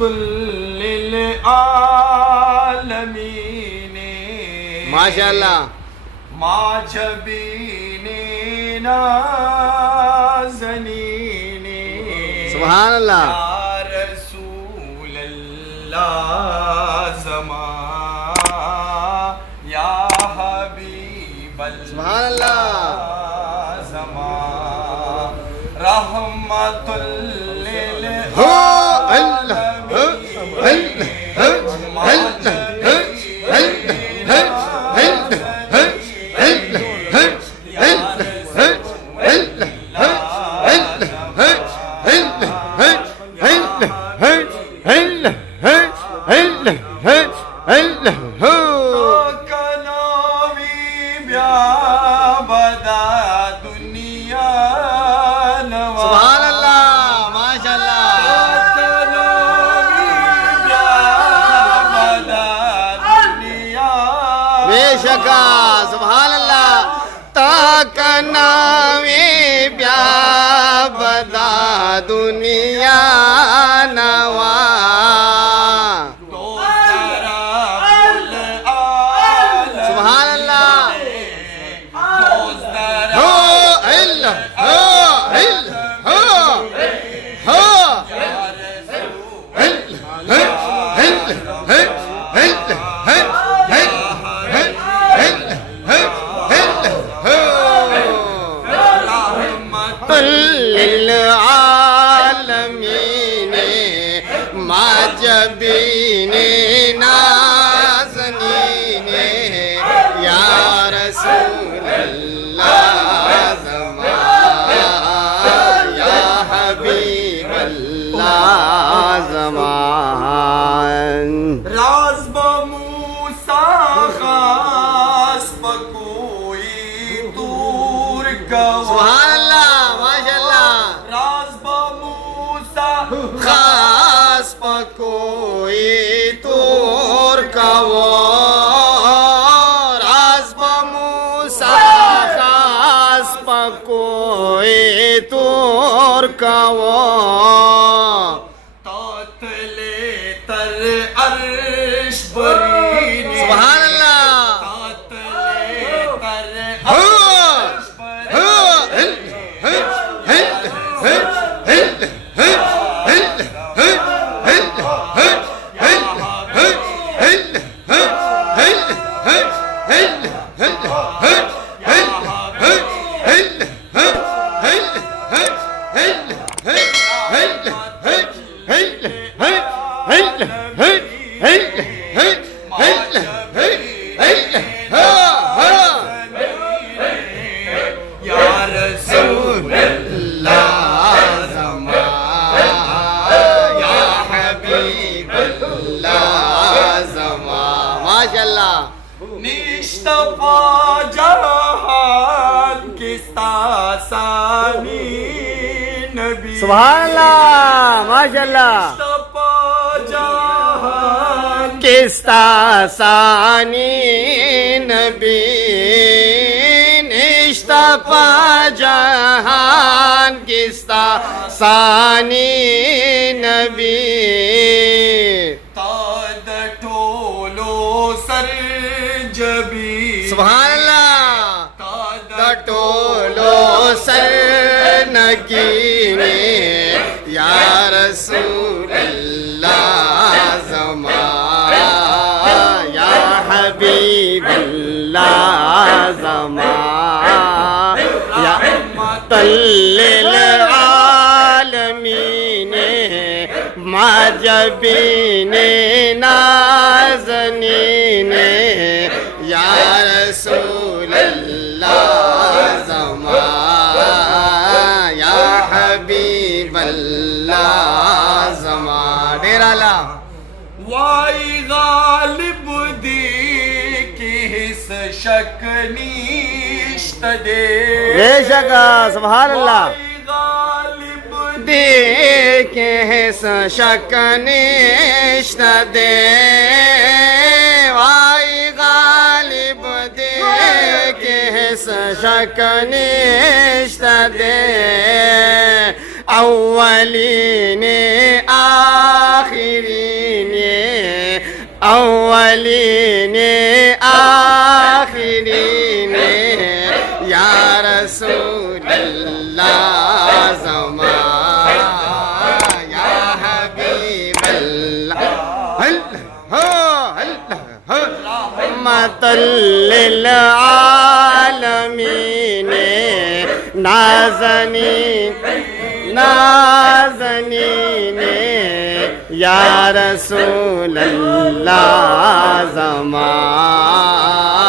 للعالمین ماشاءاللہ معجبین نازنین سبحان اللہ یا رسول اللہ زمان یا حبیب سبحان اللہ زمان رحمت سبحان اللہ تاک ناوی بیا بدا دنیا نوا سبحان اللہ للعالمین معجبین نازنین یا رسول اللہ زمان یا حبیب اللہ زمان راز بموسیٰ خاص بکوئی دور گوا سبحان اللہ ماشاءاللہ راز بموسیٰ خاص پکوئی تور کوا راز بموسیٰ خاص پکوئی تور کوا تاتلے تر عرش برین سبحان اللہ تاتلے تر عرش نشتفا جہان کستا ثانی نبی سبحان اللہ ماشاءاللہ نشتفا جہان کستا ثانی نبی نشتفا جہان کستا ثانی نبی تاد ٹولو سر جبی سبحان اللہ ٹولو سر نگینے یا رسول اللہ زمان یا حبیب اللہ زمان یا رحمت للعالمین معجبین نازنین یا رسول اللہ زمان یا حبیب اللہ زمان ڈیرہ لا وائی غالب دی کی حس شک نیشت دے بے شکا سبحان اللہ وائی غالب دے کے حس شک نیشت دے وائی غالب دے کے حس شک نیشت دے اولین آخرین اللہ زمان یا حبیب اللہ رحمت للعالمین نازنین یا رسول اللہ زمان